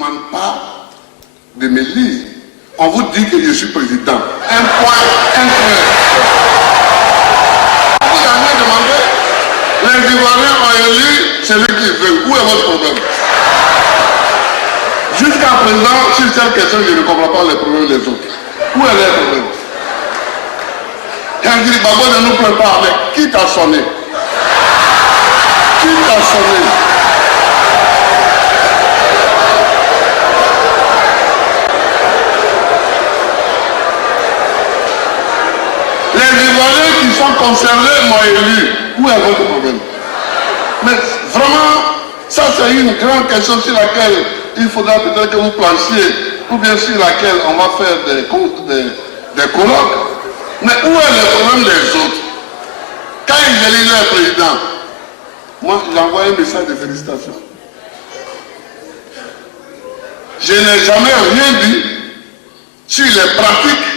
demande pas de me lire. On vous dit que je suis président. Un point, un point. Vous avez demandé, les Ivoiriens ont élu celui qu'ils veulent. Où est votre problème? Jusqu'à présent, sur cette question, je ne comprends pas les problèmes des autres. Où est leur problème? Quand dit, Babo ne nous prépare, mais qui t'a sonné? Qui t'a sonné? Les Ivoiriens qui sont concernés m'ont élu. Où est votre problème? Mais vraiment, ça c'est une grande question sur laquelle il faudra peut-être que vous planchiez, ou bien sur laquelle on va faire des colloques. Mais où est le problème des autres? Quand ils élisent leur président, moi j'ai envoyé un message de félicitations. Je n'ai jamais rien dit sur les pratiques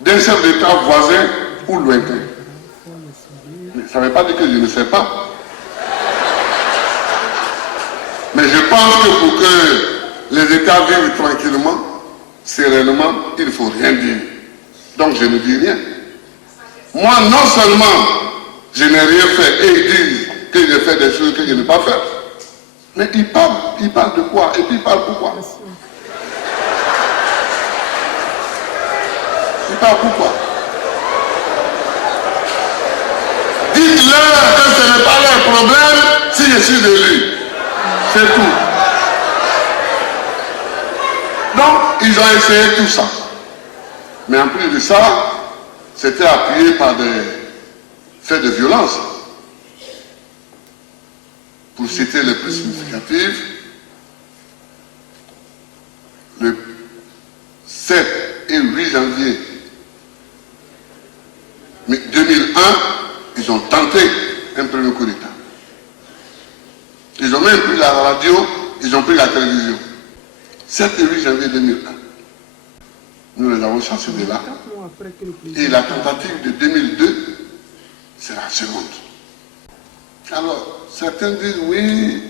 d'un chef d'État voisin ou lointain. Mais ça ne veut pas dire que je ne sais pas. Mais je pense que pour que les États vivent tranquillement, sereinement, il ne faut rien dire. Donc je ne dis rien. Moi, non seulement je n'ai rien fait et ils disent que j'ai fait des choses que je n'ai pas faites, mais ils parlent de quoi? Et puis ils parlent pourquoi? Ils parlent pourquoi? Dites-leur que ce n'est pas leur problème si je suis élu. C'est tout. Donc, ils ont essayé tout ça. Mais en plus de ça, c'était appuyé par des faits de violence. Pour citer les plus significatifs, le 7 et 8 janvier 2001, ils ont tenté un premier coup d'État. Ils ont même pris la radio, ils ont pris la télévision. 7 et 8 janvier 2001. Nous les avons chassés de là. Et la tentative de 2002, c'est la seconde. Alors, certains disent oui,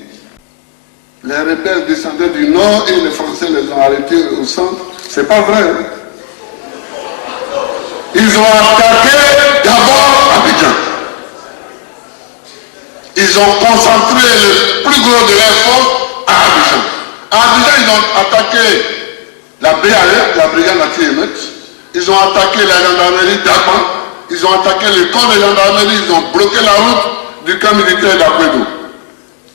les rebelles descendaient du nord et les Français les ont arrêtés au centre. C'est pas vrai. Hein? Ils ont attaqué d'abord Abidjan. Ils ont concentré le plus gros de leurs forces à Abidjan. À Abidjan, ils ont attaqué la BAE, la brigade anti-émeute. Ils ont attaqué la gendarmerie d'Aban. Ils ont attaqué le camp de gendarmerie. Ils ont bloqué la route du camp militaire d'Akwedo.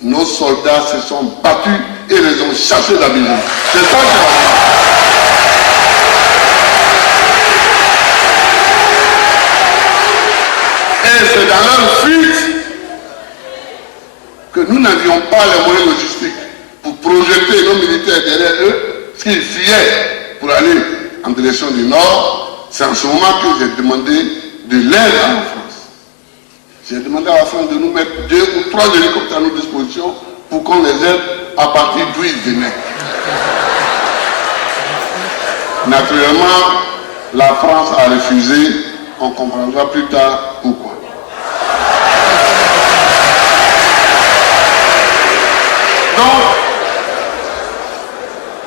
Nos soldats se sont battus et les ont chassés d'Abidjan. C'est ça que et c'est dans leur fuite que nous n'avions pas les moyens logistiques pour projeter nos militaires derrière eux, parce qu'ils fuyaient pour aller en direction du nord. C'est en ce moment que j'ai demandé de l'aide à la France. J'ai demandé à la France de nous mettre 2 ou 3 hélicoptères à notre disposition pour qu'on les aide à partir d'où ils venaient. Naturellement, la France a refusé, on comprendra plus tard pourquoi. Donc,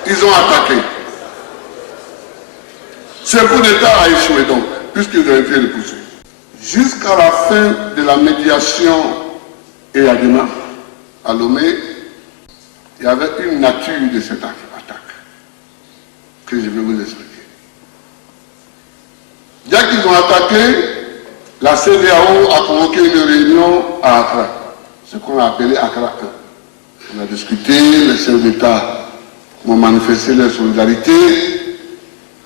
ils ont attaqué. Ce coup d'État a échoué donc, puisqu'ils ont été repoussés. Jusqu'à la fin de la médiation et à Lomé, il y avait une nature de cette attaque que je vais vous expliquer. Dès qu'ils ont attaqué, la CEDEAO a convoqué une réunion à Accra, ce qu'on a appelé Accra 1. On a discuté, les chefs d'État ont manifesté leur solidarité.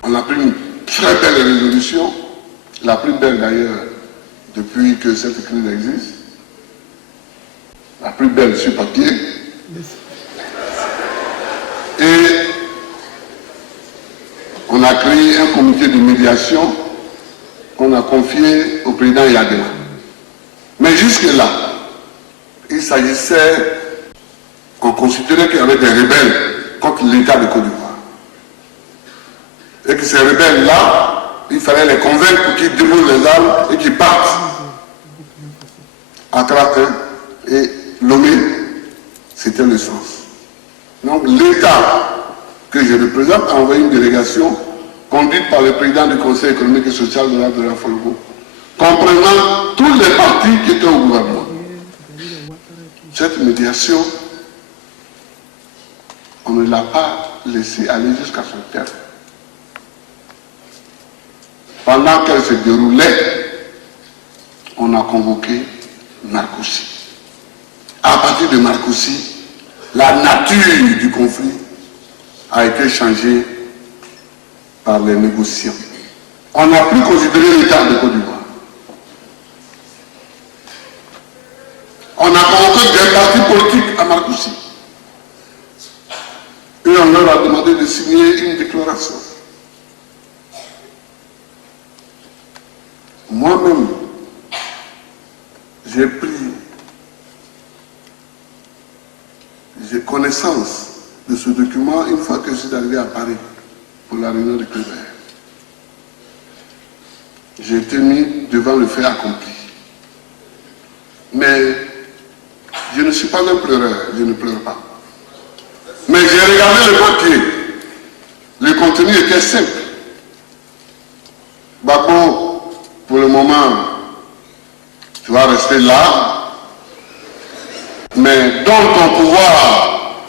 On a pris une très belle résolution, la plus belle d'ailleurs depuis que cette crise existe. La plus belle sur papier. Et on a créé un comité de médiation qu'on a confié au président Yadema. Mais jusque-là, il s'agissait, on considérait qu'il y avait des rebelles contre l'État de Côte d'Ivoire. Et que ces rebelles-là, il fallait les convaincre pour qu'ils déposent les armes et qu'ils partent. Accra 1 et Lomé, c'était le sens. Donc l'État que je représente, a envoyé une délégation conduite par le président du Conseil économique et social de la Folgo, comprenant tous les partis qui étaient au gouvernement. Cette médiation, on ne l'a pas laissée aller jusqu'à son terme. Pendant qu'elle se déroulait, on a convoqué Marcoussi. À partir de Marcoussi, la nature du conflit a été changée par les négociants. On n'a plus considéré l'État de Côte d'Ivoire. On a convoqué des partis politiques à Marcoussi. Et on leur a demandé de signer une déclaration. Moi-même, j'ai connaissance de ce document une fois que je suis arrivé à Paris pour la réunion du Club Vert. J'ai été mis devant le fait accompli. Mais je ne suis pas un pleureur, je ne pleure pas. Mais j'ai regardé le papier. Le contenu était simple. Bako, pour le moment, tu vas rester là, mais donne ton pouvoir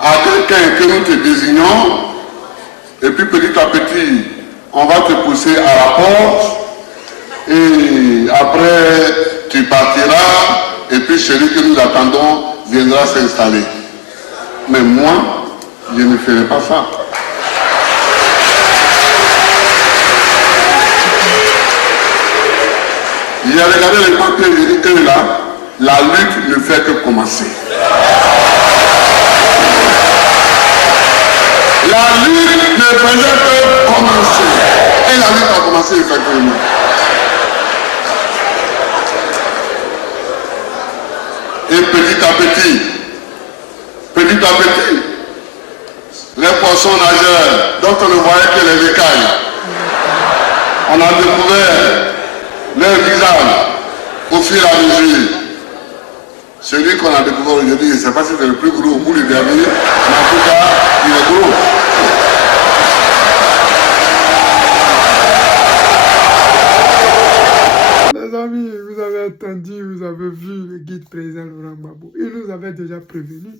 à quelqu'un que nous te désignons, et puis petit à petit, on va te pousser à la porte, et après, tu partiras, et puis celui que nous attendons viendra s'installer. Mais moi, je ne ferai pas ça. J'ai regardé les papiers et j'ai dit que là, la lutte ne fait que commencer. La lutte ne faisait que commencer. Et la lutte a commencé effectivement. Et petit à petit, les poissons nageurs dont on ne voyait que les écailles, on a découvert leur visage au fur et à mesure. Celui qu'on a découvert aujourd'hui, je ne sais pas si c'est le plus gros ou le dernier, mais en tout cas, il est gros. Les amis, vous avez entendu, vous avez vu le guide président Laurent Gbagbo. Il nous avait déjà prévenu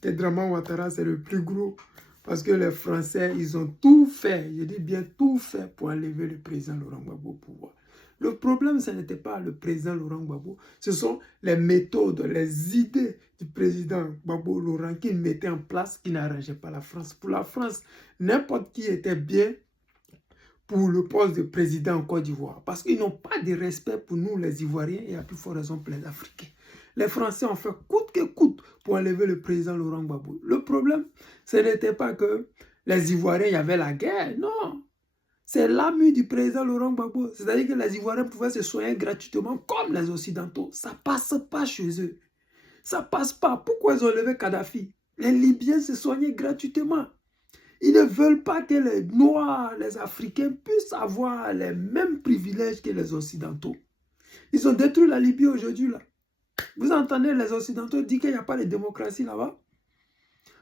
que Dramane Ouattara, c'est le plus gros. Parce que les Français, ils ont tout fait, je dis bien tout fait pour enlever le président Laurent Gbagbo au pouvoir. Le problème, ce n'était pas le président Laurent Gbagbo, ce sont les méthodes, les idées du président Gbagbo Laurent qu'il mettait en place qui n'arrangeaient pas la France. Pour la France, n'importe qui était bien pour le poste de président en Côte d'Ivoire. Parce qu'ils n'ont pas de respect pour nous, les Ivoiriens, et à plus forte raison pour les Africains. Les Français ont fait coûte que coûte pour enlever le président Laurent Gbagbo. Le problème, ce n'était pas que les Ivoiriens, il y avait la guerre. Non. C'est l'ami du président Laurent Gbagbo. C'est-à-dire que les Ivoiriens pouvaient se soigner gratuitement comme les Occidentaux. Ça ne passe pas chez eux. Ça ne passe pas. Pourquoi ils ont levé Kadhafi? Les Libyens se soignaient gratuitement. Ils ne veulent pas que les Noirs, les Africains puissent avoir les mêmes privilèges que les Occidentaux. Ils ont détruit la Libye aujourd'hui, là. Vous entendez les Occidentaux dire qu'il n'y a pas de démocratie là-bas?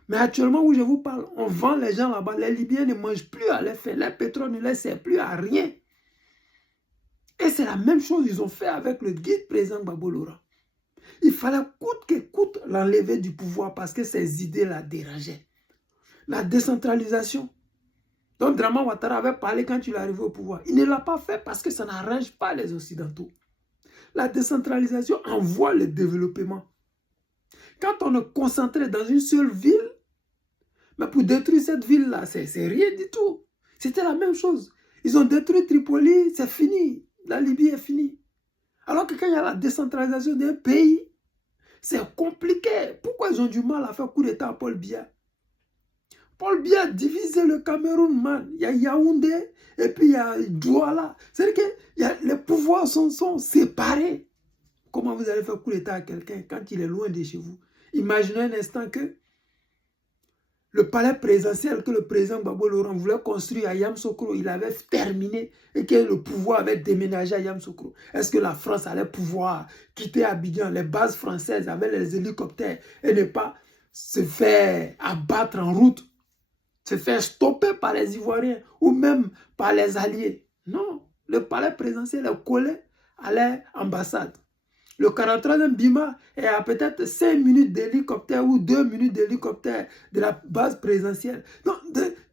Mais actuellement où je vous parle, on vend les gens là-bas. Les Libyens ne mangent plus à leur faim. Le pétrole ne leur sert plus à rien. Et c'est la même chose qu'ils ont fait avec le guide président Gbagbo Laurent. Il fallait coûte que coûte l'enlever du pouvoir parce que ces idées-là dérangeaient. La décentralisation. Donc Dramane Ouattara avait parlé quand il est arrivé au pouvoir. Il ne l'a pas fait parce que ça n'arrange pas les Occidentaux. La décentralisation envoie le développement. Quand on est concentré dans une seule ville, mais pour détruire cette ville-là, c'est rien du tout. C'était la même chose. Ils ont détruit Tripoli, c'est fini. La Libye est finie. Alors que quand il y a la décentralisation d'un pays, c'est compliqué. Pourquoi ils ont du mal à faire coup d'État à Paul Biya? Paul Biya a divisé le Cameroun, man. Il y a Yaoundé et puis il y a Douala. C'est-à-dire que les pouvoirs sont séparés. Comment vous allez faire coup d'État à quelqu'un quand il est loin de chez vous? Imaginez un instant que le palais présidentiel que le président Gbagbo Laurent voulait construire à Yamoussoukro, il avait terminé et que le pouvoir avait déménagé à Yamoussoukro. Est-ce que la France allait pouvoir quitter Abidjan, les bases françaises avec les hélicoptères et ne pas se faire abattre en route? se faire stopper par les Ivoiriens ou même par les alliés. Non, le palais présidentiel est collé à l'ambassade. Le 43e Bima est à peut-être 5 minutes d'hélicoptère ou 2 minutes d'hélicoptère de la base présidentielle. Non,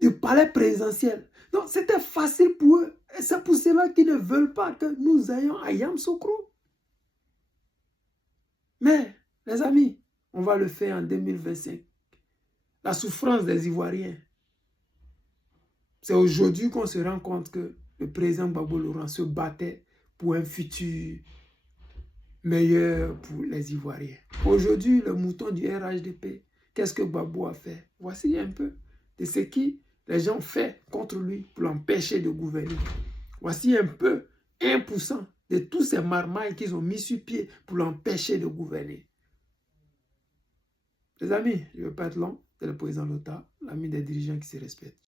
du palais présidentiel. Donc c'était facile pour eux. Et c'est pour cela qu'ils ne veulent pas que nous ayons à Yamoussoukro. Mais, les amis, on va le faire en 2025. La souffrance des Ivoiriens. C'est aujourd'hui qu'on se rend compte que le président Gbagbo Laurent se battait pour un futur meilleur pour les Ivoiriens. Aujourd'hui, le mouton du RHDP, qu'est-ce que Gbagbo a fait? Voici un peu de ce que les gens ont fait contre lui pour l'empêcher de gouverner. Voici un peu 1% de tous ces marmailles qu'ils ont mis sur pied pour l'empêcher de gouverner. Les amis, je ne vais pas être long, c'est le président Lota, l'ami des dirigeants qui se respectent.